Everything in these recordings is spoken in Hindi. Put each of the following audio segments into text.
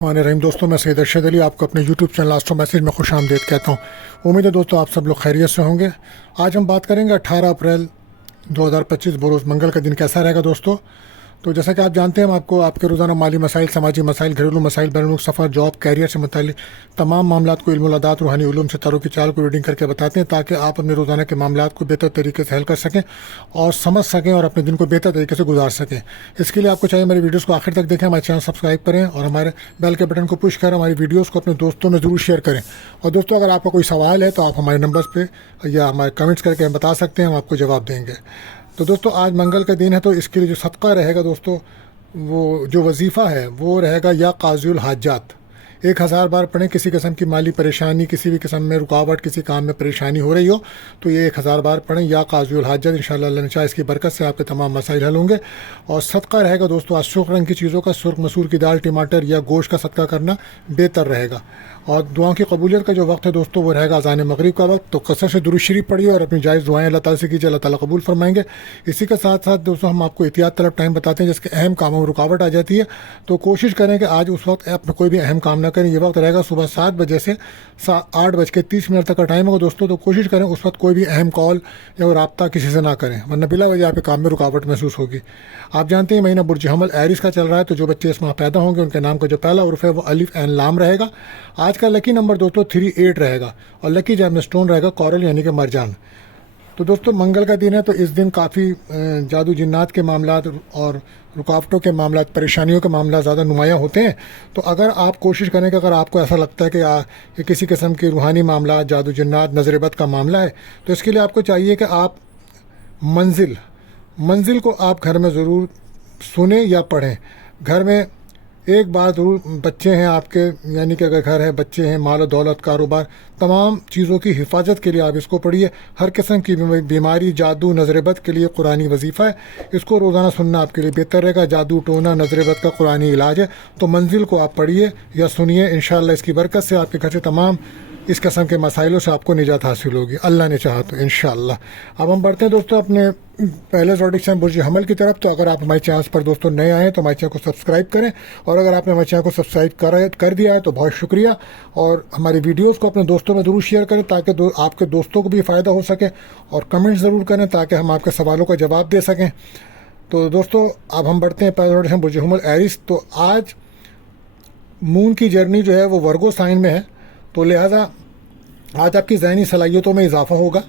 रहीम दोस्तों, मैं सैयद अरशद अली आपको अपने यूट्यूब चैनल आस्ट्रो मैसेज में खुश आमदीद कहता हूँ। उम्मीद है दोस्तों आप सब लोग खैरियत से होंगे। आज हम बात करेंगे 18 अप्रैल 2025 बरोज़ मंगल का दिन कैसा रहेगा दोस्तों। तो जैसा कि आप जानते हैं, हम आपको आपके रोज़ाना माली मसाइल, समाजी मसाइल, घरेलू मसाइल, बैरून सफ़र, जॉब, कैरियर से मुताल्लिक़ तमाम मामलात को इल्मुल अदात, रूहानी उलूम, सितारों की चाल को रीडिंग करके बताते हैं ताकि आप अपने रोज़ाना के मामलात को बेहतर तरीके से हल कर सकें और समझ सकें और अपने दिन को बेहतर तरीके से गुजार सकें। इसके लिए आपको चाहिए मेरी वीडियोज़ को आखिर तक देखें, हमारे चैनल सब्सक्राइब करें और हमारे बेल के बटन को पुश करें, हमारी वीडियोज़ को अपने दोस्तों में ज़रूर शेयर करें। और दोस्तों, अगर आपका कोई सवाल है तो आप हमारे नंबर्स पर या हमारे कमेंट्स करके हम बता सकते हैं, हम आपको जवाब देंगे। तो दोस्तों, आज मंगल का दिन है, तो इसके लिए जो सदका रहेगा दोस्तों, वो जो वजीफ़ा है वो रहेगा या काज़ियुल हाजात। 1000 बार पढ़ें। किसी किस्म की माली परेशानी, किसी भी किस्म में रुकावट, किसी काम में परेशानी हो रही हो तो ये 1000 बार पढ़ें या काज़ियुल हाजात। इंशाअल्लाह अल्लाह ने चाहा इसकी बरकत से आपके तमाम मसाइल हल होंगे। और सदका रहेगा दोस्तों आज सुर्ख रंग की चीज़ों का, सुर्ख मसूर की दाल, टमाटर या गोश्त का सदका करना बेहतर रहेगा। और दुआओं की कबूलियत का जो वक्त है दोस्तों वो रहेगा अज़ान मगरिब का वक्त। तो कसरत से दुरूद शरीफ पढ़िए और अपनी जायज़ दुआएं अल्लाह ताला से कीजिए, अल्लाह ताला कबूल फरमाएंगे। इसी के साथ साथ दोस्तों हम आपको एहतियात तलब टाइम बताते हैं जिसके अहम कामों में रुकावट आ जाती है। तो कोशिश करें कि आज उस वक्त आप कोई भी अहम काम ना करें। ये वक्त रहेगा सुबह 7 बजे से 8:30 तक का टाइम होगा दोस्तों। तो कोशिश करें उस वक्त कोई भी अहम कॉल या रब्ता किसी से ना करें, वरना बिला वजह आपके काम में रुकावट महसूस होगी। आप जानते हैं महीना बुर्ज हमल एरिस का चल रहा है, तो जो बच्चे इस माह पैदा होंगे उनके नाम का जो पहला उर्फ है वो अलिफ एन लाम रहेगा। आज का लकी नंबर दोस्तों 38 रहेगा और लकी जैम स्टोन रहेगा कोरल यानी कि मरजान। तो दोस्तों, मंगल का दिन है, तो इस दिन काफ़ी जादू जिन्नात के मामलात और रुकावटों के मामलात, परेशानियों के मामला ज़्यादा नुमायाँ होते हैं। तो अगर आप कोशिश करें कि अगर आपको ऐसा लगता है कि किसी किस्म की रूहानी मामला, जादू जिन्नात, नज़रबद का मामला है, तो इसके लिए आपको चाहिए कि आप मंजिल को आप घर में ज़रूर सुने या पढ़ें। घर में एक बात ज़रूर, बच्चे हैं आपके, यानी कि अगर घर है, बच्चे हैं, माल दौलत, कारोबार, तमाम चीज़ों की हिफाजत के लिए आप इसको पढ़िए। हर किस्म की बीमारी, जादू, नज़रबद के लिए कुरानी वजीफ़ा है, इसको रोज़ाना सुनना आपके लिए बेहतर रहेगा। जादू टोना, नज़रबद का कुरानी इलाज है। तो मंजिल को आप पढ़िए या सुनिए, इंशाअल्लाह इसकी बरकत से आपके घर से तमाम इस किस्म के मसाइलों से आपको निजात हासिल होगी, अल्लाह ने चाहा तो इंशाअल्लाह। अब हम बढ़ते हैं दोस्तों अपने पहले ज़ोडिक साइन बुर्ज हमल की तरफ। तो अगर आप हमारे चैनल पर दोस्तों नए आए हैं तो हमारे चैनल को सब्सक्राइब करें, और अगर आपने हमारे चैनल को सब्सक्राइब कर दिया है तो बहुत शुक्रिया। और हमारी वीडियोज़ को अपने दोस्तों में ज़रूर शेयर करें ताकि आपके दोस्तों को भी फ़ायदा हो सके, और कमेंट ज़रूर करें ताकि हम आपके सवालों का जवाब दे सकें। तो दोस्तों, अब हम बढ़ते हैं पहले ज़ोडिक साइन बुर्ज हमल एरिस। तो आज मून की जर्नी जो है वो वर्गो साइन में है, तो लिहाजा आज आपकी ज़हनी सलाहियतों में इजाफा होगा,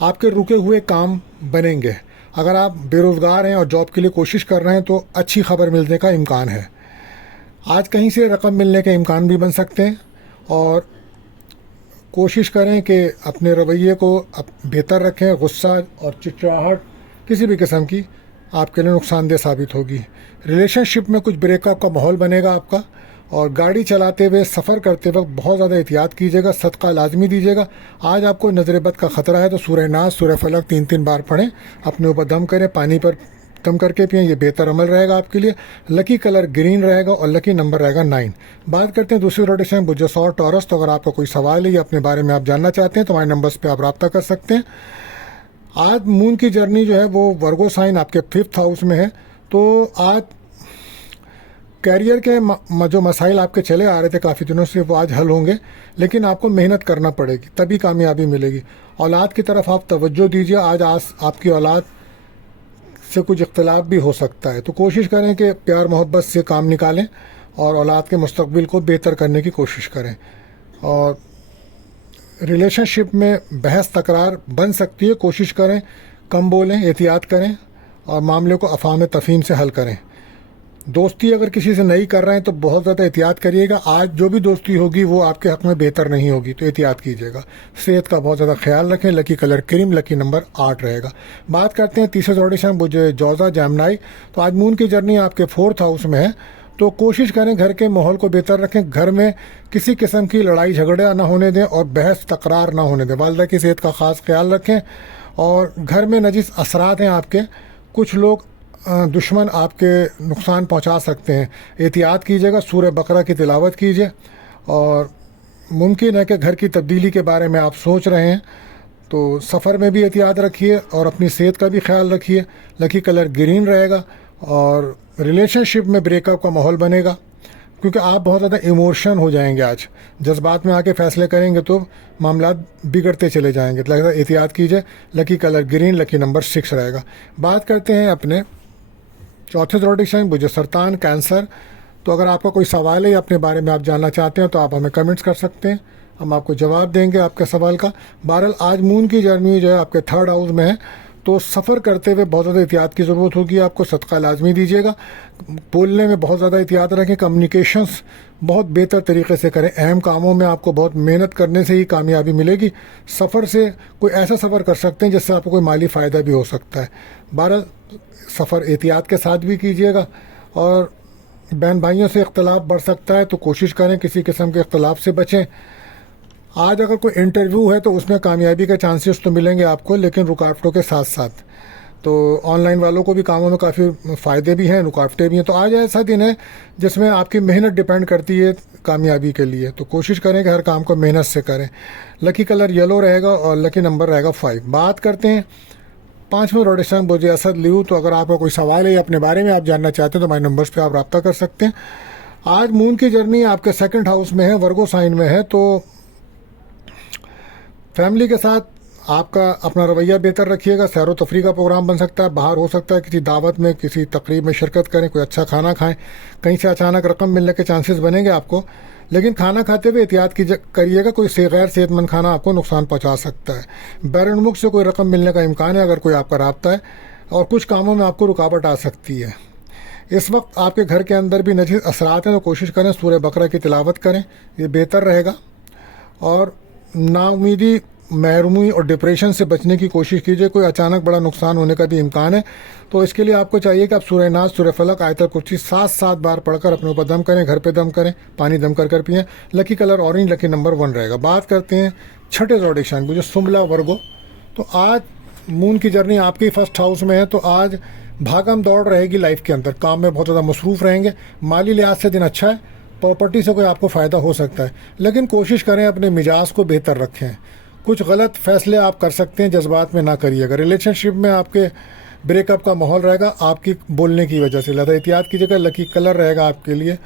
आपके रुके हुए काम बनेंगे। अगर आप बेरोज़गार हैं और जॉब के लिए कोशिश कर रहे हैं तो अच्छी खबर मिलने का इम्कान है। आज कहीं से रकम मिलने के इम्कान भी बन सकते हैं, और कोशिश करें कि अपने रवैये को बेहतर रखें। गुस्सा और चिड़चिड़ाहट किसी भी किस्म की आपके लिए नुकसानदेह साबित होगी। रिलेशनशिप में कुछ ब्रेकअप का माहौल बनेगा आपका, और गाड़ी चलाते हुए, सफ़र करते वक्त बहुत ज़्यादा एहतियात कीजिएगा, सदका लाजमी दीजिएगा। आज आपको नज़रबद का ख़तरा है, तो सूरह नास, सूरह फलक 3-3 बार पढ़ें, अपने ऊपर दम करें, पानी पर दम करके पिएँ, ये बेहतर अमल रहेगा आपके लिए। लकी कलर ग्रीन रहेगा और लकी नंबर रहेगा 9। बात करते हैं दूसरी रोटेशन बुज्जस और टॉरस। तो अगर आपका कोई सवाल है या अपने बारे में आप जानना चाहते हैं तो हमारे नंबर्स पर आप रब्ता कर सकते हैं। आज मून की जर्नी जो है वो वर्गो साइन आपके 5th हाउस में है, तो आज कैरियर के जो मसाइल आपके चले आ रहे थे काफ़ी दिनों से वो आज हल होंगे, लेकिन आपको मेहनत करना पड़ेगी तभी कामयाबी मिलेगी। औलाद की तरफ आप तवज्जो दीजिए। आज आपकी औलाद से कुछ इख्तलाफ भी हो सकता है, तो कोशिश करें कि प्यार मोहब्बत से काम निकालें और औलाद के मुस्तकबिल को बेहतर करने की कोशिश करें। और रिलेशनशिप में बहस तकरार बन सकती है, कोशिश करें कम बोलें, एहतियात करें और मामले को अफ़ाम तफ़हीम से हल करें। दोस्ती अगर किसी से नहीं कर रहे हैं तो बहुत ज़्यादा एहतियात करिएगा। आज जो भी दोस्ती होगी वो आपके हक़ में बेहतर नहीं होगी, तो एहतियात कीजिएगा। सेहत का बहुत ज़्यादा ख्याल रखें। Lucky colour cream, lucky number 8 रहेगा। बात करते हैं तीसरे जोड़े मुझे जौज़ा जैमनाई। तो आज मून की जर्नी आपके 4th हाउस में है, तो कोशिश करें घर के माहौल को बेहतर रखें। घर में किसी किस्म की लड़ाई झगड़े ना होने दें और बहस तकरार ना होने दें। वालिदा की सेहत का ख़ास ख्याल रखें। और घर में नजिस असरात हैं आपके, कुछ लोग दुश्मन आपके नुकसान पहुंचा सकते हैं, एहतियात कीजिएगा। सूरह बकरा की तिलावत कीजिए। और मुमकिन है कि घर की तब्दीली के बारे में आप सोच रहे हैं, तो सफ़र में भी एहतियात रखिए और अपनी सेहत का भी ख्याल रखिए। लकी कलर ग्रीन रहेगा और रिलेशनशिप में ब्रेकअप का माहौल बनेगा। क्योंकि आप बहुत ज़्यादा इमोशन हो जाएंगे, आज जज्बात में आके फैसले करेंगे तो मामला बिगड़ते चले जाएंगे। तो लिहाजा एहतियात कीजिए। Lucky colour green, lucky number 6 रहेगा। बात करते हैं अपने चौथे ज़ोडिएक साइन बुझे सरतान कैंसर। तो अगर आपका कोई सवाल है या अपने बारे में आप जानना चाहते हैं तो आप हमें कमेंट्स कर सकते हैं, हम आपको जवाब देंगे आपके सवाल का। बहरहाल आज मून की जर्नी जो है आपके 3rd हाउस में है, तो सफ़र करते हुए बहुत ज़्यादा एहतियात की ज़रूरत होगी आपको। सदका लाजमी दीजिएगा, बोलने में बहुत ज़्यादा एहतियात रखें, कम्युनिकेशंस बहुत बेहतर तरीके से करें। अहम कामों में आपको बहुत मेहनत करने से ही कामयाबी मिलेगी। सफ़र से कोई ऐसा सफ़र कर सकते हैं जिससे आपको कोई माली फ़ायदा भी हो सकता है। बहरहाल सफ़र एहतियात के साथ भी कीजिएगा। और बहन भाइयों से इख्तलाफ बढ़ सकता है तो कोशिश करें किसी किस्म के इख्तलाफ से बचें। आज अगर कोई इंटरव्यू है तो उसमें कामयाबी के चांसेस तो मिलेंगे आपको, लेकिन रुकावटों के साथ साथ। तो ऑनलाइन वालों को भी कामों में काफ़ी फ़ायदे भी हैं, रुकावटें भी हैं। तो आज ऐसा दिन है जिसमें आपकी मेहनत डिपेंड करती है कामयाबी के लिए, तो कोशिश करें कि हर काम को मेहनत से करें। लकी कलर येलो रहेगा और लकी नंबर रहेगा 5। बात करते हैं 5वें ज़ोडिएक साइन बुझे असद लियो। तो अगर आपका कोई सवाल है या अपने बारे में आप जानना चाहते हैं तो हमारे नंबर्स पे आप रब्ता कर सकते हैं। आज मून की जर्नी आपके 2nd हाउस में है, वर्गो साइन में है। तो फैमिली के साथ आपका अपना रवैया बेहतर रखिएगा। सैर व तफरी का प्रोग्राम बन सकता है, बाहर हो सकता है किसी दावत में, किसी तकरीब में शिरकत करें, कोई अच्छा खाना खाएं। कहीं से अचानक रकम मिलने के चांसेस बनेंगे आपको, लेकिन खाना खाते हुए एहतियात करिएगा, कोई गैर सेहतमंद खाना आपको नुकसान पहुंचा सकता है। बैरनमुख से कोई रकम मिलने का इम्कान है अगर कोई आपका राब्ता है, और कुछ कामों में आपको रुकावट आ सकती है। इस वक्त आपके घर के अंदर भी नजीर असरात हैं, तो कोशिश करें सूरह बकरा की तिलावत करें, ये बेहतर रहेगा। और नाउमीदी, महरूमी और डिप्रेशन से बचने की कोशिश कीजिए। कोई अचानक बड़ा नुकसान होने का भी इम्कान है, तो इसके लिए आपको चाहिए कि आप सूरह नास, सूरह फलक, आयतल कुर्सी 7-7 बार पढ़कर अपने ऊपर दम करें, घर पे दम करें, पानी दम कर पिएं। Lucky colour orange, lucky number 1 रहेगा। बात करते हैं 6ठे ज़ोडिएक साइन बुझे सुमला वर्गो। तो आज मून की जर्नी आपके 1st हाउस में है, तो आज भागम दौड़ रहेगी लाइफ के अंदर, काम में बहुत ज़्यादा मसरूफ़ रहेंगे। माली लिहाज से दिन अच्छा है, प्रॉपर्टी से कोई आपको फ़ायदा हो सकता है, लेकिन कोशिश करें अपने मिजाज को बेहतर रखें। कुछ गलत फैसले आप कर सकते हैं, जज्बात में ना करिएगा। रिलेशनशिप में आपके ब्रेकअप का माहौल रहेगा आपकी बोलने की वजह से, लिहाजा एहतियात कीजिएगा। लकी कलर रहेगा आपके लिए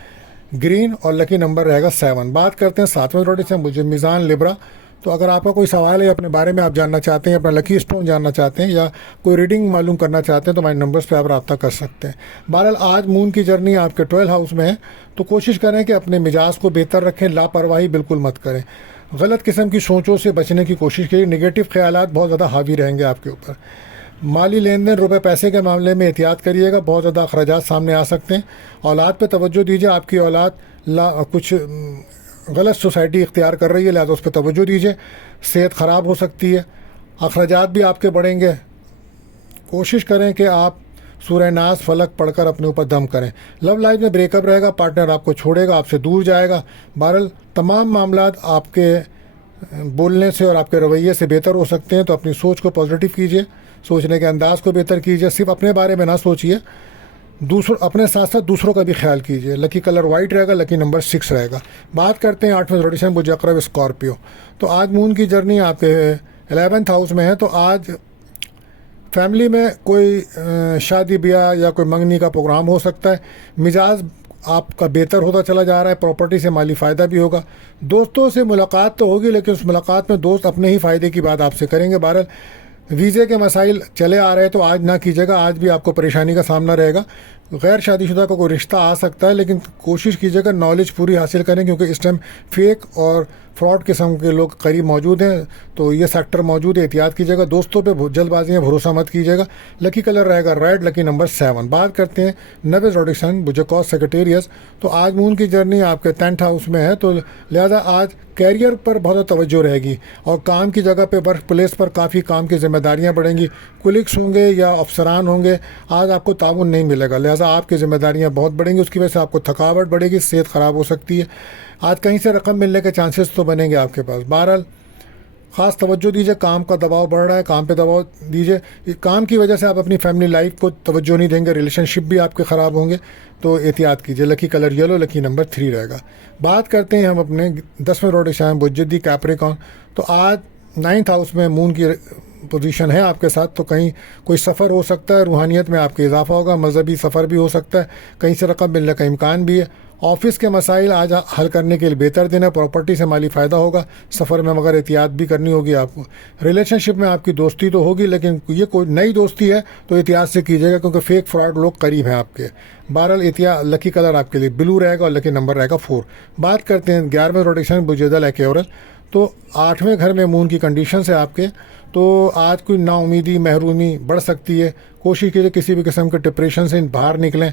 ग्रीन और लकी नंबर रहेगा 7। बात करते हैं 7वें ज़ोडिएक साइन मुझे मीज़ान लिब्रा। तो अगर आपका कोई सवाल है, अपने बारे में आप जानना चाहते हैं, अपना लकी स्टोन जानना चाहते हैं, या कोई रीडिंग मालूम करना चाहते हैं, तो हमारे नंबर्स पे आप रब्ता कर सकते हैं। बहरहाल आज मून की जर्नी आपके 12 हाउस में है, तो कोशिश करें कि अपने मिजाज को बेहतर रखें, लापरवाही बिल्कुल मत करें। गलत किस्म की सोचों से बचने की कोशिश कीजिए, नेगेटिव ख्यालात बहुत ज़्यादा हावी रहेंगे आपके ऊपर। माली लेन देन, रुपए पैसे के मामले में एहतियात करिएगा, बहुत ज़्यादा अखराजात सामने आ सकते हैं। औलाद पे तवज्जो दीजिए, आपकी औलाद कुछ गलत सोसाइटी इख्तियार कर रही है, लिहाजा उस पर तवज्जो दीजिए। सेहत ख़राब हो सकती है, अखराजात भी आपके बढ़ेंगे। कोशिश करें कि आप सूरह नास, फलक पढ़कर अपने ऊपर दम करें। लव लाइफ में ब्रेकअप रहेगा, पार्टनर आपको छोड़ेगा, आपसे दूर जाएगा। बहरहाल तमाम मामलात आपके बोलने से और आपके रवैये से बेहतर हो सकते हैं, तो अपनी सोच को पॉजिटिव कीजिए, सोचने के अंदाज को बेहतर कीजिए। सिर्फ अपने बारे में ना सोचिए, अपने साथ साथ दूसरों का भी ख्याल कीजिए। लकी कलर वाइट रहेगा, लकी नंबर 6 रहेगा। बात करते हैं 8वें ज़ोडिएक साइन बुझे अक़रब स्कॉर्पियो। तो आज मून की जर्नी आपके 11th हाउस में है, तो आज फैमिली में कोई शादी ब्याह या कोई मंगनी का प्रोग्राम हो सकता है। मिजाज आपका बेहतर होता चला जा रहा है, प्रॉपर्टी से माली फ़ायदा भी होगा। दोस्तों से मुलाकात तो होगी, लेकिन उस मुलाकात में दोस्त अपने ही फ़ायदे की बात आपसे करेंगे। बहरहाल वीज़े के मसाइल चले आ रहे हैं, तो आज ना कीजिएगा, आज भी आपको परेशानी का सामना रहेगा। गैर शादीशुदा का कोई रिश्ता आ सकता है, लेकिन कोशिश कीजिएगा नॉलेज पूरी हासिल करें, क्योंकि इस टाइम फेक और फ्रॉड किस्म के लोग करीब मौजूद हैं, तो ये सेक्टर मौजूद है, एहतियात कीजिएगा। दोस्तों पे जल्दबाजी में भरोसा मत कीजिएगा। लकी कलर रहेगा रेड, लकी नंबर 7। बात करते हैं 9वें ज़ोडिएक साइन बुझे कॉस सेक्रेटेरियस। तो आज मून की जर्नी आपके 10th हाउस में है, तो लिहाजा आज कैरियर पर बहुत तवज्जो रहेगी, और काम की जगह पे, वर्क प्लेस पर काफ़ी काम की जिम्मेदारियां बढ़ेंगी। कुलिक्स होंगे या अफसरान होंगे, आज आपको ताउन नहीं मिलेगा, लिहाजा आपकी जिम्मेदारियां बहुत बढ़ेंगी। उसकी वजह से आपको थकावट बढ़ेगी, सेहत ख़राब हो सकती है। आज कहीं से रकम मिलने के चांसेस तो बनेंगे आपके पास। बहरहाल ख़ास तवज्जो दीजिए, काम का दबाव बढ़ रहा है, काम पे दबाव दीजिए। काम की वजह से आप अपनी फैमिली लाइफ को तवज्जो नहीं देंगे, रिलेशनशिप भी आपके ख़राब होंगे, तो एहतियात कीजिए। Lucky colour yellow, lucky number 3 रहेगा। बात करते हैं हम अपने 10वें ज़ोडिएक साइन बुझदी कैप्रिकॉर्न। तो आज 9th हाउस में मून की पोजीशन है आपके साथ, तो कहीं कोई सफ़र हो सकता है, रूहानियत में आपके इजाफा होगा, मजहबी सफ़र भी हो सकता है, कहीं से रकम मिलने का इम्कान भी है। ऑफिस के मसाइल आज हल करने के लिए बेहतर दिन है। प्रॉपर्टी से माली फ़ायदा होगा। सफ़र में मगर एहतियात भी करनी होगी आपको। रिलेशनशिप में आपकी दोस्ती तो होगी, लेकिन ये कोई नई दोस्ती है तो एहतियात से कीजिएगा, क्योंकि फेक फ्रॉड लोग करीब हैं आपके। बहरहाल एहतियात। लकी कलर आपके लिए ब्लू रहेगा और लकी नंबर रहेगा 4। बात करते हैं 11वें रोटेशन बुजेदल एक्योरस। तो 8वें घर में मून की कंडीशन है आपके। तो आज कोई नाउमीदी महरूमी बढ़ सकती है। कोशिश कीजिए किसी भी किस्म के डिप्रेशन से बाहर निकलें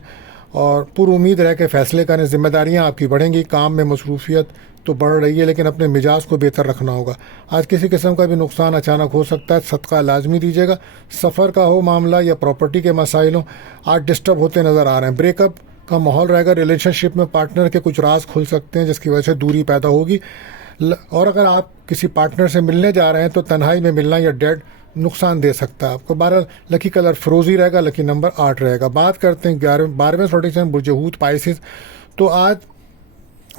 और पुरुमीद रह के फैसले करें। जिम्मेदारियां आपकी बढ़ेंगी। काम में मसरूफियत तो बढ़ रही है, लेकिन अपने मिजाज को बेहतर रखना होगा। आज किसी किस्म का भी नुकसान अचानक हो सकता है, सदका लाजमी दीजिएगा। सफ़र का हो मामला या प्रॉपर्टी के मसाइल हो, आज डिस्टर्ब होते नज़र आ रहे हैं। ब्रेकअप का माहौल रहेगा। रिलेशनशिप में पार्टनर के कुछ राज खुल सकते हैं, जिसकी वजह से दूरी पैदा होगी। और अगर आप किसी पार्टनर से मिलने जा रहे हैं तो तन्हाई में मिलना या डेड नुकसान दे सकता है आपको। 12 लकी कलर फिरोजी रहेगा। लकी नंबर 8 रहेगा। बात करते हैं 12वें रोटेशन बुर्ज हूत पाइसिस। तो आज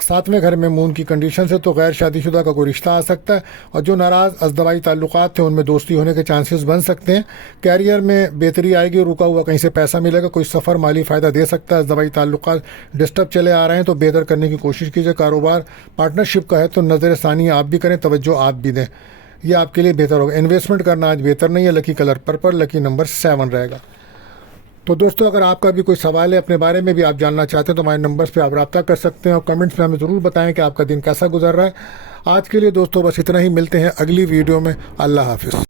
7वें घर में मून की कंडीशन है, तो गैर शादीशुदा का कोई रिश्ता आ सकता है। और जो नाराज़ अज़दवाई ताल्लुकात थे उनमें दोस्ती होने के चांसेस बन सकते हैं। कैरियर में बेहतरी आएगी। रुका हुआ कहीं से पैसा मिलेगा। कोई सफ़र माली फ़ायदा दे सकता है। अज़दवाई ताल्लुकात डिस्टर्ब चले आ रहे हैं तो बेहतर करने की कोशिश कीजिए। कारोबार पार्टनरशिप का है तो नज़र सानी आप भी करें, तवज्जो आप भी दें, ये आपके लिए बेहतर होगा। इन्वेस्टमेंट करना आज बेहतर नहीं है। Lucky colour purple. Lucky number 7 रहेगा। तो दोस्तों, अगर आपका भी कोई सवाल है, अपने बारे में भी आप जानना चाहते हैं, तो हमारे नंबर्स पे आप रब्ता कर सकते हैं और कमेंट्स में हमें ज़रूर बताएं कि आपका दिन कैसा गुजर रहा है। आज के लिए दोस्तों बस इतना ही। मिलते हैं अगली वीडियो में। अल्लाह हाफिज़।